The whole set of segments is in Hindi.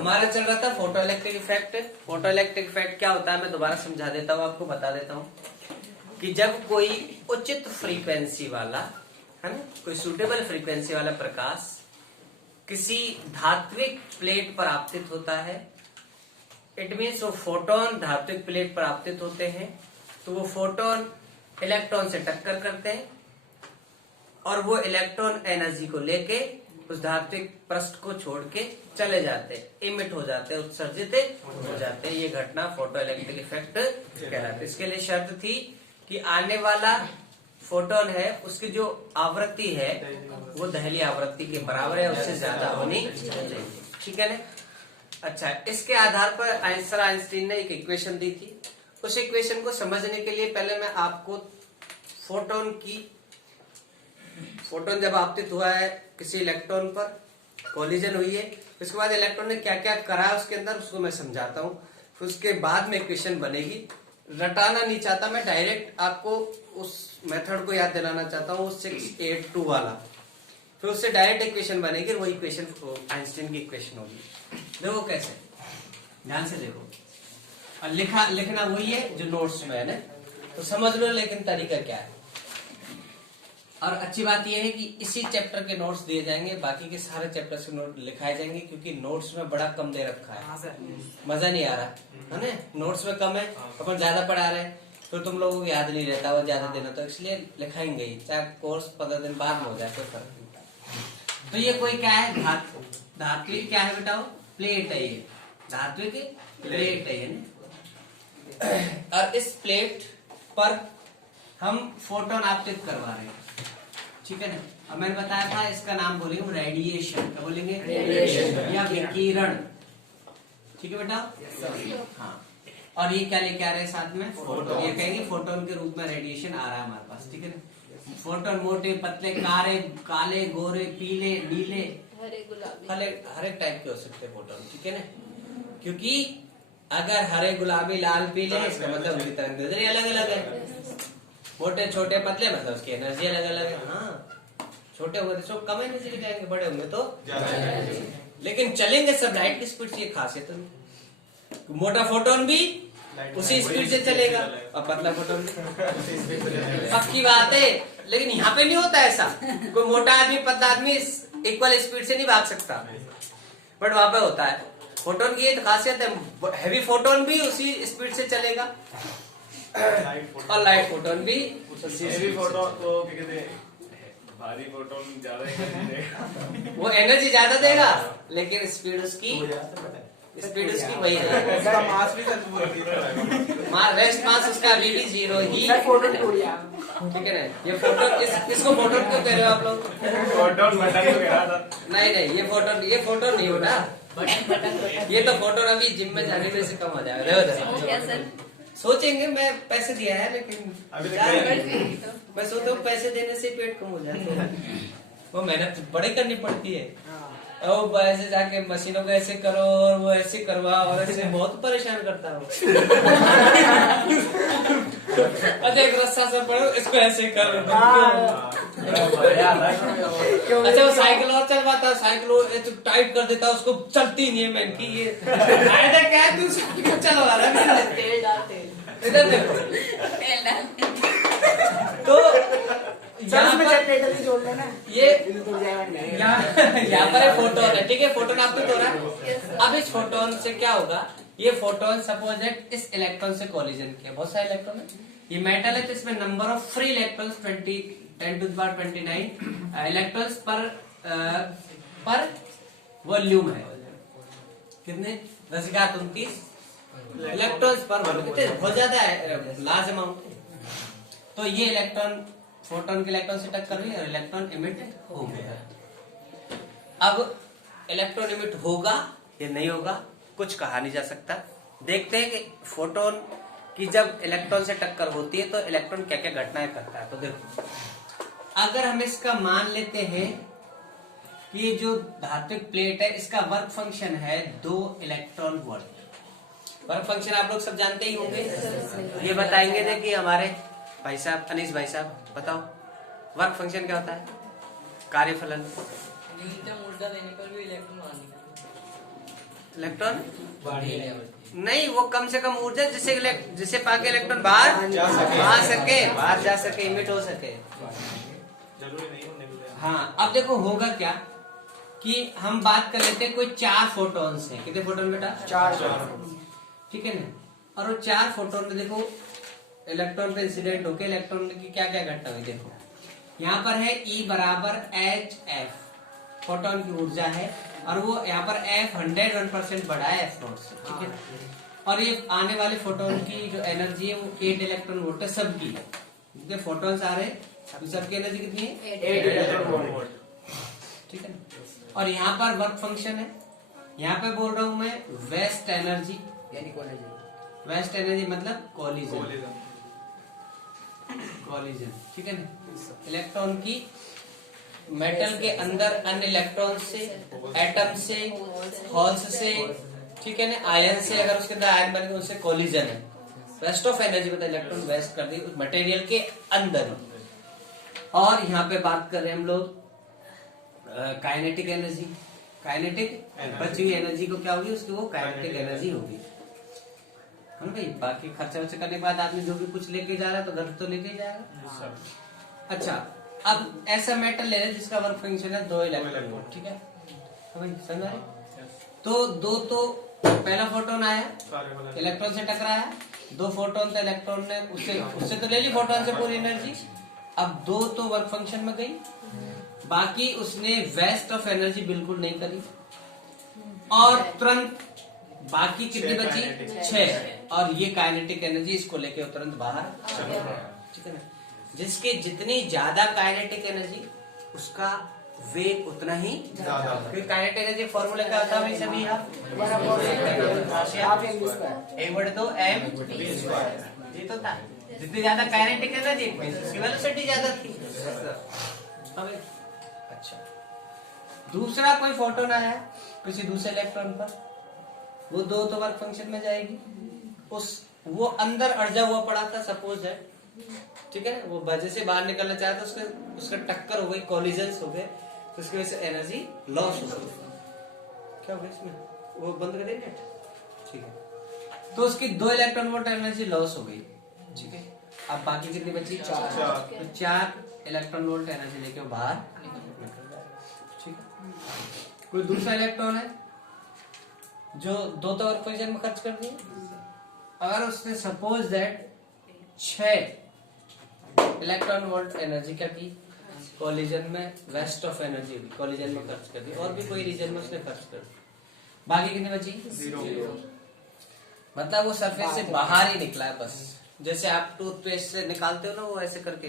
हमारा चल रहा था photo electric effect. Photo electric effect क्या होता है मैं दोबारा समझा देता हूँ, आपको बता देता हूँ कि जब कोई उचित फ्रीक्वेंसी वाला है ना, कोई सूटेबल फ्रीक्वेंसी वाला प्रकाश किसी धात्विक प्लेट पर आपतित होता है, इट मीन्स वो फोटोन धात्विक प्लेट पर आपतित होते हैं, तो वो फोटोन इलेक्ट्रॉन से टक्कर करते हैं और वो इलेक्ट्रॉन एनर्जी को लेके उस धात्विक पृष्ठ को छोड़ के चले जाते हैं, इमिट हो जाते हैं, उत्सर्जित हो जाते हैं। ये घटना फोटो इलेक्ट्रिक इफेक्ट कहलाती है। इसके लिए शर्त थी कि आने वाला फोटोन है उसकी जो आवृत्ति है वो दहली आवृत्ति के बराबर है, उससे ज्यादा होनी चाहिए। ठीक है ना। अच्छा, इसके आधार पर आइंस्टाइन ने एक इक्वेशन दी थी। उस इक्वेशन को समझने के लिए पहले मैं आपको फोटोन जब आपतित हुआ है किसी इलेक्ट्रॉन पर, कोलिजन हुई है, उसके बाद इलेक्ट्रॉन ने क्या क्या करा है उसके अंदर उसको मैं समझाता हूँ। फिर उसके बाद में इक्वेशन बनेगी। रटाना नहीं चाहता मैं, डायरेक्ट आपको उस मेथड को याद दिलाना चाहता हूँ, 682 वाला। फिर उससे डायरेक्ट इक्वेशन बनेगी, वही इक्वेशन आइंस्टाइन की इक्वेशन होगी। देखो कैसे, ध्यान से देखो। और लिखना वही है जो नोट्स में है ना, तो समझ लो लेकिन तरीका क्या है। और अच्छी बात यह है कि इसी चैप्टर के नोट्स दिए जाएंगे, बाकी के सारे चैप्टर्स के नोट लिखाए जाएंगे, क्योंकि नोट्स में बड़ा कम दे रखा है, मजा नहीं आ रहा है ना। नोट्स में कम है, अपन ज्यादा पढ़ा रहे हैं, तो तुम लोगों को याद नहीं रहता वो ज्यादा देना, तो इसलिए लिखाएंगे ही, चाहे कोर्स 15 दिन बाद में हो जाए कोई फर्क नहीं पड़ता। तो ये कोई क्या है, धात्विक क्या है बेटा, प्लेट है, ये धात्विक प्लेट है ना। और इस प्लेट पर हम फोटोन आपतित करवा रहे हैं, ठीक है ना। अब मैंने बताया था इसका नाम बोलेंगे हम रेडिएशन, क्या बोलेंगे, रेडिएशन या विकिरण। ठीक है बेटा, हाँ। और ये क्या लेके आ रहे हैं साथ में, फोटोन। ये कहेंगे फोटोन के रूप में रेडिएशन आ रहा है हमारे पास, ठीक है ना। फोटोन मोटे पतले काले गोरे पीले नीले हर एक टाइप के हो सकते हैं फोटोन, ठीक है ना। क्योंकि अगर हरे गुलाबी लाल पीले, इसका मतलब उनकी तरंगदैर्घ्य अलग अलग है। मोटे छोटे पतले मतलब उसकी एनर्जी अलग अलग है। हाँ, छोटे होंगे तो सब कम एनर्जी ले जाएंगे, बड़े होंगे तो लेकिन चलेंगे सब लाइट की स्पीड से। ये खासियत है। मोटा फोटोन भी उसी स्पीड से चलेगा और पतला फोटोन भी। पक्की बात है, लेकिन यहाँ पे नहीं होता ऐसा। कोई मोटा आदमी पतला आदमी इक्वल स्पीड से नहीं भाग सकता, बट वहां पे होता है। फोटोन की ये तो खासियत है, हैवी फोटोन भी उसी स्पीड से चलेगा और लाइट फोटोन भी। हैवी फोटोन को क्या कहते हैं, भारी फोटोन ज्यादा वो एनर्जी ज्यादा देगा, लेकिन स्पीड उसकी वही है। रेस्ट मास उसका अभी भी 0 ही, ठीक है ना। ये फोटोन इसको फोटोन क्यों कह रहे हो आप लोग, फोटोन बटन को कह रहा था। नहीं ये फोटोन नहीं होना, ये तो फोटोन अभी जिम में जाने में से कम हो जाएगा। सोचेंगे मैं पैसे दिया है, लेकिन मैं सोचता हूँ पैसे देने से पेट कम हो जाता है। वो मेहनत बड़ी करनी पड़ती है, और ऐसे जाके मशीनों को ऐसे करो और वो ऐसे करवा और ऐसे बहुत परेशान करता हूँ। अच्छा, एक रस्सा से पढ़ो, इसको ऐसे कर। अच्छा, वो साइकिल और चलवाता है, साइकिल टाइट कर देता है, उसको चलती नहीं है। मैं की ये फायदा क्या है, तू साइकिल चलवा रहा है, तेल डालते इधर देखो, तेल डालते। तो यहाँ पर जोड़ लेना, ये यहाँ पर फोटोन है, ठीक है। फोटोन आपको तो हो रहा है। अब इस फोटोन से क्या होगा, ये फोटोन सपोज है इस इलेक्ट्रॉन से कोलिजन किया, बहुत सारे इलेक्ट्रॉन है, ये मेटल है, तो इसमें number of free electrons 10⁻²9 electrons पर वॉल्यूम है। कितने, 10⁻29 इलेक्ट्रॉन्स पर वॉल्यूम, बहुत ज्यादा है, लार्ज अमाउंट। तो ये इलेक्ट्रॉन फोटोन के इलेक्ट्रॉन से टक्कर हुई और इलेक्ट्रॉन इमिट हो गया। अब इलेक्ट्रॉन इमिट होगा या नहीं होगा कुछ कहा नहीं जा सकता। देखते हैं कि फोटोन की जब इलेक्ट्रॉन से टक्कर होती है तो इलेक्ट्रॉन क्या क्या घटनाएं करता है। तो देखो, अगर हम इसका मान लेते हैं कि ये जो धात्विक प्लेट है इसका वर्क फंक्शन है 2 इलेक्ट्रॉन वोल्ट। वर्क फंक्शन आप लोग सब जानते ही होंगे, ये बताएंगे थे कि हमारे भाई साहब अनीस भाई साहब, बताओ वर्क फंक्शन क्या होता है, कार्यफलन। न्यूनतम ऊर्जा देने पर भी इलेक्ट्रॉन बाहर निकलते हैं। इलेक्ट्रॉन नहीं, वो कम से कम ऊर्जा जिसे पाके इलेक्ट्रॉन बाहर जा सके, इमिट हो सके। हाँ, अब देखो होगा क्या कि हम बात कर लेते हैं, कोई 4 फोटॉन्स हैं। कितने फोटोन बेटा? 4। ठीक है ना। और वो 4 फोटोन में देखो इलेक्ट्रॉन पे इंसिडेंट होके इलेक्ट्रॉन की क्या क्या घटना हुई। देखो यहाँ पर है E बराबर HF, फोटोन की ऊर्जा है, और वो यहाँ पर F 101% बढ़ा है F0 से। ठीक है। और ये आने वाले फोटोन की जो एनर्जी है वो 8 इलेक्ट्रॉन वोल्ट है सबकी। जितने फोटोन्स आ रहे हैं सबकी एनर्जी कितनी है? 8 इलेक्ट्रॉन वोल्ट। ठीक है ना। और यहाँ पर वर्क फंक्शन है, यहाँ पे बोल रहा हूं मैं वेस्ट एनर्जी, यानी वेस्ट एनर्जी मतलब कोलिजन। ठीक है ना। इलेक्ट्रॉन की मेटल के अंदर अन्य इलेक्ट्रॉन से, एटम से, होल्स से, ठीक है ना, आयन से, अगर उसके अंदर आयन बन गए उससे कोलिजन है। वेस्ट ऑफ एनर्जी मतलब इलेक्ट्रॉन वेस्ट कर दी उस मटेरियल के अंदर। और यहाँ पे बात कर रहे हैं हम लोग काइनेटिक एनर्जी। काइनेटिक बची हुई एनर्जी को क्या होगी, उसकी वो काइनेटिक एनर्जी होगी। है भाई। बाकी खर्चा वर्चा करने के बाद आदमी जो भी कुछ लेके जा रहा है तो घर तो लेके जाएगा। अच्छा, अब ऐसा मेटल ले रहे जिसका वर्क फंक्शन है 2 इलेक्ट्रॉन वोल्ट। ठीक है भाई, समझ रहे? तो पहला फोटोन आया, इलेक्ट्रॉन से टकराया, 2 फोटोन थे, इलेक्ट्रॉन ने उससे तो ले ली फोटोन से पूरी एनर्जी। अब 2 तो वर्क फंक्शन में गई, बाकी उसने वेस्ट ऑफ एनर्जी बिल्कुल नहीं करी, और तुरंत बाकी कितनी बची? 6। और ये काइनेटिक एनर्जी इसको लेके तुरंत बाहर। ठीक है ना। जिसके जितनी ज्यादा काइनेटिक एनर्जी उसका वेग उतना ही ज्यादा। क्योंकि काइनेटिक एनर्जी फॉर्मूला क्या होता है सभी? ये तो था, जितनी ज्यादा काइनेटिक एनर्जी उसकी वेलोसिटी ज्यादा थी। अच्छा, दूसरा कोई फोटोन आया किसी दूसरे इलेक्ट्रॉन पर, वो 2 तो वर्क फंक्शन में जाएगी, वो अंदर अड़जा हुआ पड़ा था सपोज है। ठीक है ना। वो वजह से बाहर निकलना चाहता, उसका टक्कर हो गई, कोलिजन्स हो गए, तो उसकी वजह से एनर्जी लॉस हो गई। क्या हो गया इसमें? वो बंद कर देंगे। ठीक है। तो उसकी 2 इलेक्ट्रॉन वोल्ट एनर्जी लॉस हो गई। ठीक है। अब बाकी कितनी बची? 4। तो 4 इलेक्ट्रॉन वोल्ट एनर्जी लेके बाहर। ठीक है। कोई दूसरा इलेक्ट्रॉन है जो 2 तो वर्क फंक्शन में खर्च कर दिए, अगर उसने suppose that 6 electron volt energy क्या की, कोलिजन में वेस्ट ऑफ एनर्जी कोलिजन में खर्च कर दी, और भी कोई रीजन में उसने खर्च कर दी, बाकी कितनी बची? 0। मतलब वो सरफेस से बाहर ही निकला है बस। जैसे आप टूथपेस्ट से निकालते हो ना, वो ऐसे करके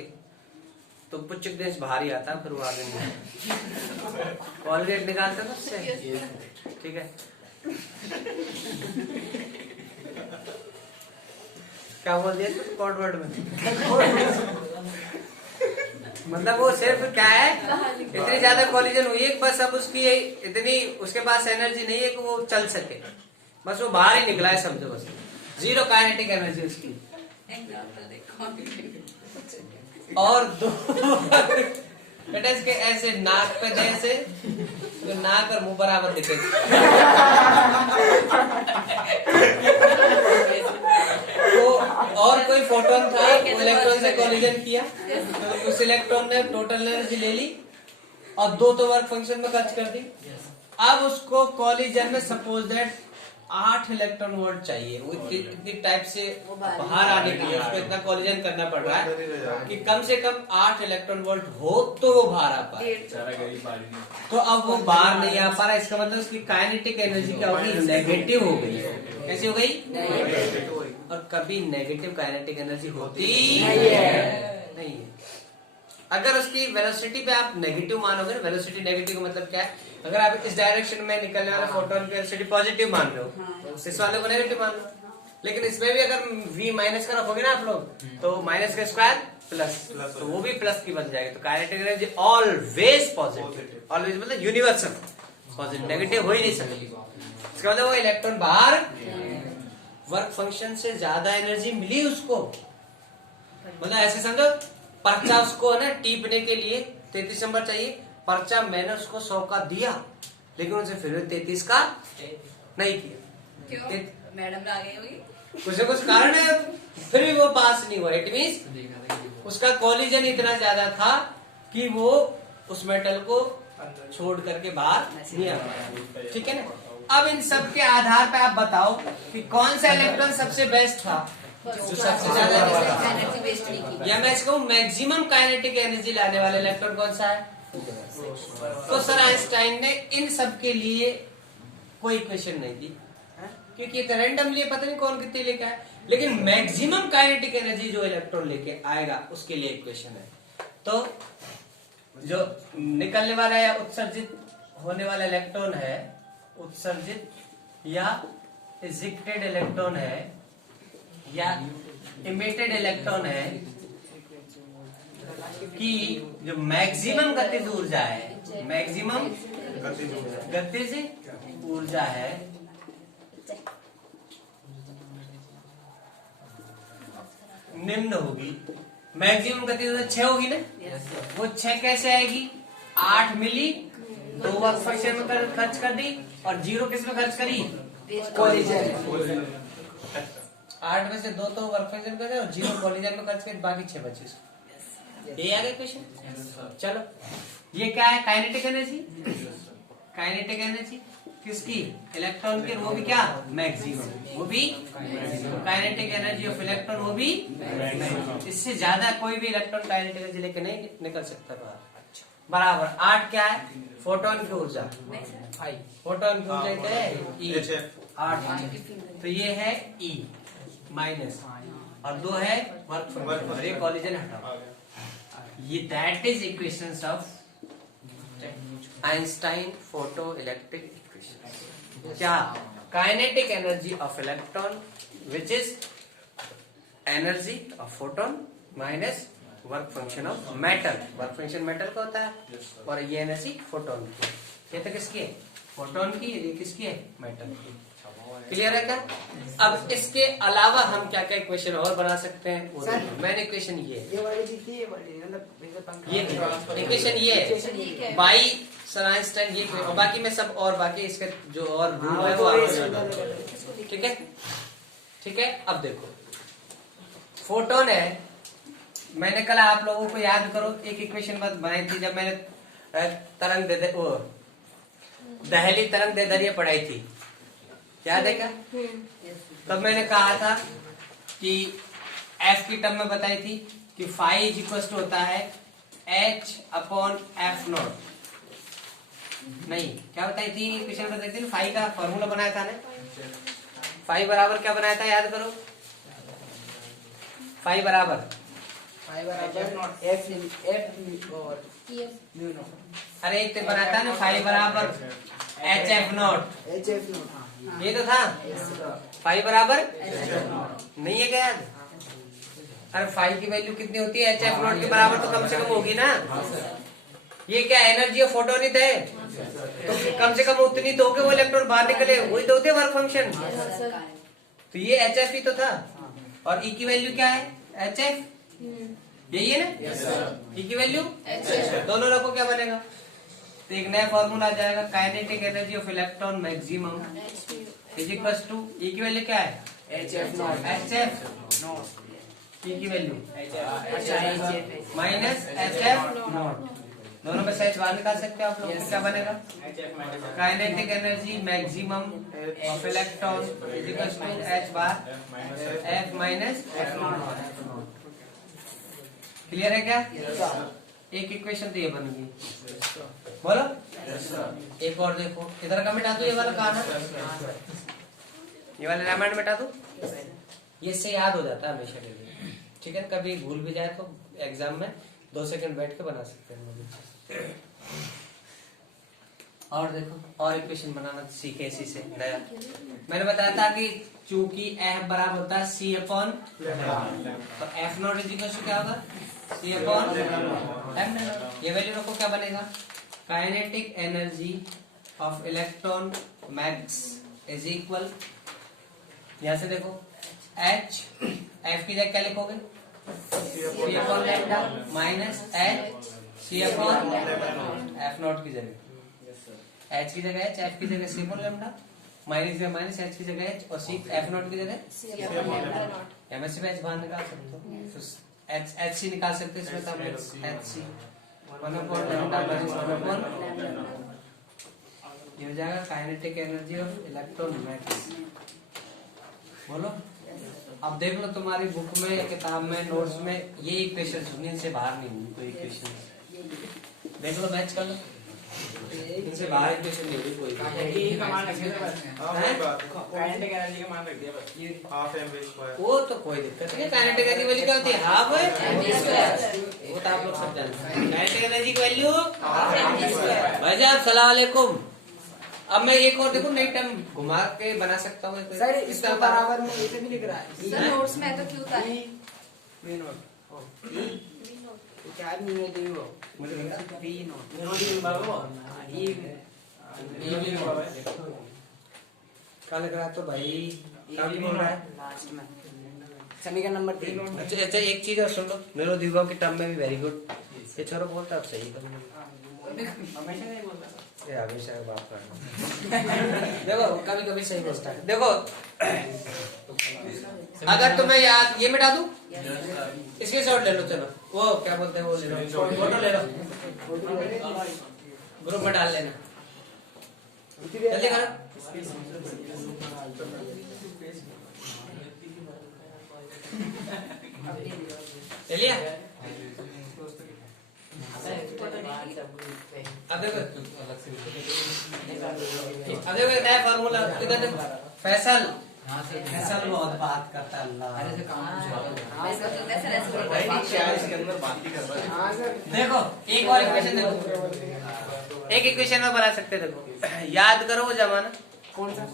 तो पुच्चक देश बाहर ही आता है, फिर वो आगे नहीं। कॉलगेट निकालते हो ना उससे। ठीक है। क्या बोल दिया तू कोड वर्ड में? मतलब वो सिर्फ क्या है, इतनी ज्यादा कोलिजन हुई है बस, अब उसकी इतनी उसके पास एनर्जी नहीं है कि वो चल सके, बस वो बाहर ही निकला है समझो, बस 0 काइनेटिक एनर्जी उसकी। और 2 बेटा इसके ऐसे नाक पे जैसे तो नाक और मुंह बराबर दिखे। तो और कोई फोटोन था, इलेक्ट्रॉन से कोलिजन किया, तो उस इलेक्ट्रॉन ने टोटल एनर्जी ले ली और 2 तो वर्क फंक्शन में खर्च कर दी। अब उसको कोलिजन में सपोज दैट 8 इलेक्ट्रॉन वोल्ट चाहिए, वो इतनी टाइप से बाहर आने के लिए उसको इतना कोलिजन करना पड़ रहा है कि कम से कम 8 इलेक्ट्रॉन वोल्ट हो तो वो बाहर आ पाए। तो अब वो बाहर नहीं आ पा रहा, इसका मतलब उसकी काइनेटिक एनर्जी क्या होगी? नेगेटिव हो गई। कैसी हो गई? और कभी नेगेटिव काइनेटिक एनर्जी होती नहीं है। अगर उसकी वेलोसिटी पे आप नेगेटिव मानोगे ना, वेलोसिटी नेगेटिव का मतलब क्या है? अगर आप इस डायरेक्शन में निकलने वाले फोटोन की वेलोसिटी पॉजिटिव मान रहे हो, इस वाले को नेगेटिव मान लो, लेकिन इसमें भी अगर v माइनस का रखोगे ना आप लोग, तो माइनस का स्क्वायर प्लस, तो वो भी प्लस की बन जाएगी। तो kinetic energy always positive, always मतलब यूनिवर्सल पॉजिटिव, नेगेटिव हो ही नहीं सकती। इसका मतलब वो इलेक्ट्रॉन बाहर, वर्क फंक्शन से ज्यादा एनर्जी मिली उसको, मतलब ऐसे समझो पर्चा उसको है ना टीपने के लिए 33 नंबर चाहिए, पर्चा मैंने उसको 100 का दिया, लेकिन उसे फिर 33 का नहीं किया। क्यों? मैडम आ गई होगी। कुछ न कुछ कारण है, फिर भी वो पास नहीं हुआ। इट मीन्स उसका कॉलिजन इतना ज्यादा था कि वो उस मेटल को छोड़ करके बाहर नहीं आ पाया। ठीक है ना। अब इन सब के आधार पे आप बताओ कि कौन सा इलेक्ट्रॉन सबसे बेस्ट था, जो सबसे ज्यादा एनर्जी वेस्ट नहीं की। या मैं इसको मैक्सिमम काइनेटिक एनर्जी लाने वाला इलेक्ट्रॉन कौन सा है? तो सर आइंस्टाइन ने इन सब के लिए कोई इक्वेशन नहीं दी, क्योंकि ये रैंडमली पता नहीं कौन कितनी लेके आए, लेकिन मैक्सिमम काइनेटिक एनर्जी जो इलेक्ट्रॉन लेके आएगा उसके लिए इक्वेशन है। तो जो निकलने वाला या उत्सर्जित होने वाला इलेक्ट्रॉन है, उत्सर्जित या इजेक्टेड इलेक्ट्रॉन है या इमिटेड इलेक्ट्रॉन है कि जो मैक्सिमम गतिज ऊर्जा है, मैक्सिमम गतिज ऊर्जा है, निम्न होगी। मैक्सिमम गतिज ऊर्जा 6 होगी ना। वो 6 कैसे आएगी? 8 मिली 2 वर्क फंक्शन में खर्च कर दी और 0 किस में खर्च करी? कॉलिजन। 8 में से 2 तो वर्क फंक्शन कर और 0 कॉलिजन में खर्च कर, बाकी 6 बचे। ये आ गया क्वेश्चन। चलो ये क्या है? Kinetic energy. काइनेटिक एनर्जी किसकी? इलेक्ट्रॉन की। वो भी क्या? मैक्सिमम। वो भी काइनेटिक एनर्जी ऑफ इलेक्ट्रॉन, वो भी मैक्सिमम। इससे ज्यादा कोई भी इलेक्ट्रॉन काइनेटिक एनर्जी लेके नहीं निकल सकता बाहर। बराबर 8 क्या है? फोटोन की ऊर्जा। फोटोन की ऊर्जा क्या है? E। 8। तो ये है E माइनस और 2 है वर्क फंक्शन। ये कॉलिजन हटाओ। ये that is equations of Einstein photo electric equation. क्या? Kinetic energy of electron which is energy of photon minus work function of metal. Work function metal का होता है और ये एनर्जी फोटोन की। ये तो किसकी है? फोटोन की। ये किसकी है? मेटल की। क्लियर है क्या? अब इसके अलावा हम क्या क्या इक्वेशन और बना सकते हैं वो देखो। मैंने इक्वेशन ये वाली दी थी, ये इक्वेशन ये है बाई सर आइंस्टाइन। ये और बाकी में सब और बाकी इसके जो और रूल है वो आपको। ठीक है, ठीक है। अब देखो फोटोन है। मैंने कल आप लोगों को याद करो एक इक्वेशन बनाई थी जब मैंने तरंग दे वो दहली तरंग दैर्ध्य पढ़ाई थी, याद है क्या? तब मैंने कहा था कि F की टर्म में बताई थी कि फाई इज इक्वल टू होता है H/F0। नहीं, क्या बताई थी? क्वेश्चन बताई थी फाई का फॉर्मूला बनाया था ना। फाई बराबर क्या बनाया था? याद करो। फाई बराबर अरे एक तो बनाया था ना, फाई बराबर HF0। ये तो था। फाई बराबर नहीं है क्या? याद? अरे फाई की वैल्यू कितनी होती है? HF0 के बराबर तो कम से कम होगी ना। ये क्या एनर्जी ऑफ फोटोनित है, तो कम से कम उतनी तो के वो इलेक्ट्रॉन बाहर निकले, वही तो होते हैं वर्क फंक्शन। तो ये HF ही तो था। और E की वैल्यू क्या है? HF। यही है ना? E की वैल्यू दोनों रखो, क्या बनेगा? तो एक नया फॉर्मूला आ जाएगा। Kinetic energy of electron maximum is equal to E की वैल्यू क्या है? HF0। E की वैल्यू माइनस HF0। दोनों में से H बाहर निकाल सकते हो आप लोग। क्या बनेगा? Kinetic energy maximum of electron is equal to H bar F minus F0। Clear है क्या? एक इक्वेशन तो ये बन गई। बोलो एक और देखो, इधर का मिटा दो, ये वाला कहा ना, ये वाला रामायण मिटा दो। ये से याद हो जाता है हमेशा के लिए। ठीक है, कभी भूल भी जाए तो एग्जाम में 2 सेकंड बैठ के बना सकते हैं। और देखो और इक्वेशन बनाना सीखे इसी से नया। मैंने बताया था कि चूंकि F बराबर होता है C/, तो F0 इज इक्वल टू क्या होगा? C/M0। ये वैल्यू रखो, क्या बनेगा? Kinetic energy of electron max is equal, यहां से देखो H, F की जगह क्या लिखोगे? C/λ माइनस H C/F0 की जगह H की जगह H, F की जगह C/λ माइनस में माइनस एच की जगह एच और सी एफ नॉट की जगह एमएससी में एच बाहर निकाल सकते हो, एच एच सी निकाल सकते हो इसमें, तब एच सी 1/λ माइनस 1/, ये हो जाएगा kinetic energy of electron matrix. बोलो अब देख लो तुम्हारी बुक में या किताब में नोट्स में ये इक्वेशन सुनिए, इनसे बाहर नहीं होंगी कोई इक्वेशन, देख लो मैच कर लो, इनसे बाहर इक्वेशन नहीं होगी कोई। वो तो कोई दिक्कत नहीं, काइनेटिक एनर्जी वैल्यू क्या होती है, हाफ है, वो तो आप लोग सब जानते हैं। काइनेटिक एनर्जी की वैल्यू भाई साहब सलाम वालेकुम। अब मैं एक और देखो नई टर्म घुमा के बना सकता हूँ सर, इसका बराबर में ऐसे भी लिख रहा है। सर नोट्स में तो क्यों था? वी नोट क्या नहीं है देखो, मुझे लग रहा वी नोट क्या लग रहा है तो भाई क्या बोल रहा है। लास्ट में समीकरण नंबर 3। अच्छा अच्छा एक चीज और सुन लो, मेरे दिव्या की टर्म में भी वेरी गुड, ये छोरा बोलता है अब सही कर हमेशा नहीं बोलता ये हमेशा बात करना देखो कभी कभी सही बोलता है। देखो अगर तुम्हें याद ये मिटा दूं, इसके शॉट ले लो, चलो वो क्या बोलते हैं वो ले लो, फोटो ले लो, ग्रुप में डाल लेना, जल्दी करो। चलिए अब देखो नया फार्मूला किधर देखो, फैसल फैसल बहुत बात करता है अल्लाह। देखो एक और इक्वेशन देखो, एक इक्वेशन में बना सकते, देखो याद करो वो जमाना कौन सा,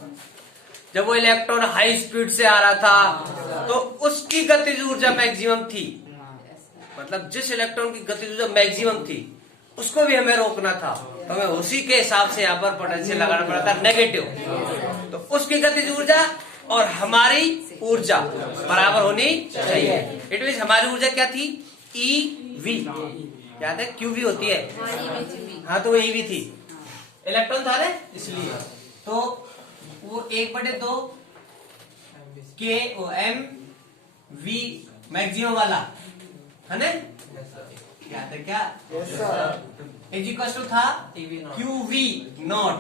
जब वो इलेक्ट्रॉन हाई स्पीड से आ रहा था तो उसकी गतिज ऊर्जा मैक्सिमम थी, मतलब जिस इलेक्ट्रॉन की गतिज ऊर्जा मैक्सिमम थी उसको भी हमें रोकना था, तो हमें उसी के हिसाब से यहाँ पर पोटेंशियल लगाना पड़ा था नेगेटिव, तो उसकी गतिज ऊर्जा और हमारी ऊर्जा बराबर होनी चाहिए। इट मीन हमारी ऊर्जा क्या थी, EV, याद है QV होती है, हाँ तो वो EV थी, इलेक्ट्रॉन था ना इसलिए, तो वो 1/2 KMV मैक्सिमम वाला है ना, याद है क्या, इज इक्वल टू था QV नॉट,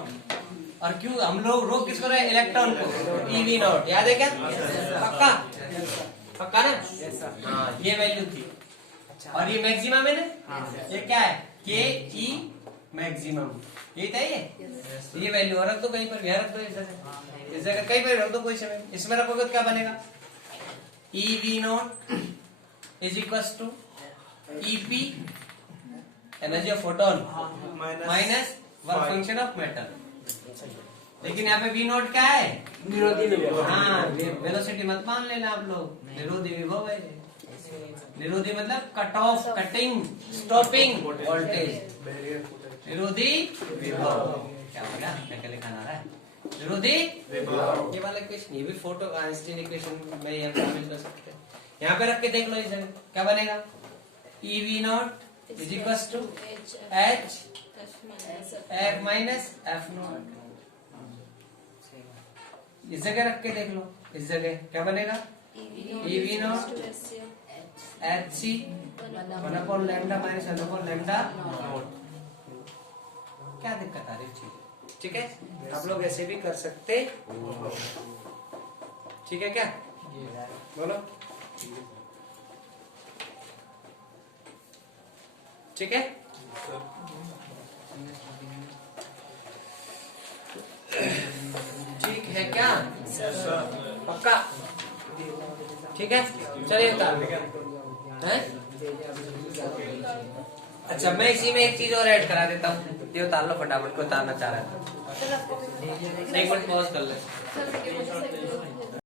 और क्यों हम लोग रोक किसको रहे, इलेक्ट्रॉन को, EV नॉट, याद है क्या, पक्का पक्का ना, हाँ ये वैल्यू थी, और ये मैक्सिमम है ना, ये क्या है KE मैक्सिमम, ये था ये वैल्यू, और रख दो कहीं पर भी, रख दो इस जगह कहीं पर रख दो कोई समय, इसमें रखोगे तो क्या बनेगा, EV not is equal to EP energy of photon minus work function of metal, लेकिन यहाँ पे V नॉट क्या है, विरोधी विभव, हाँ वेलोसिटी मत मान लेना आप लोग, निरोधी विभव है, निरोधी मतलब cut off, cutting, stopping voltage, निरोधी विभव क्या बोला, क्या लिखा आ रहा है, विरोधी विभव, ये वाला इक्वेशन, ये भी फोटो आइंस्टीन इक्वेशन में यहाँ शामिल कर सकते हैं, यहाँ पे रख के देख लो इसे, क्या बनेगा, EV not is equal to H F minus F not, इस जगह रख के देख लो, इस जगह क्या बनेगा, EV naught HC 1/λ minus 1/λ naught, क्या दिक्कत आ रही है, ठीक है, आप लोग ऐसे भी कर सकते, ठीक है क्या, बोलो ठीक है, ठीक है क्या, पक्का ठीक है, चलिए उतार हैं? अच्छा मैं इसी में एक चीज और ऐड करा देता हूँ, ये उतार लो फटाफट, को उतारना चाह रहा था, एक मिनट पॉज कर ले।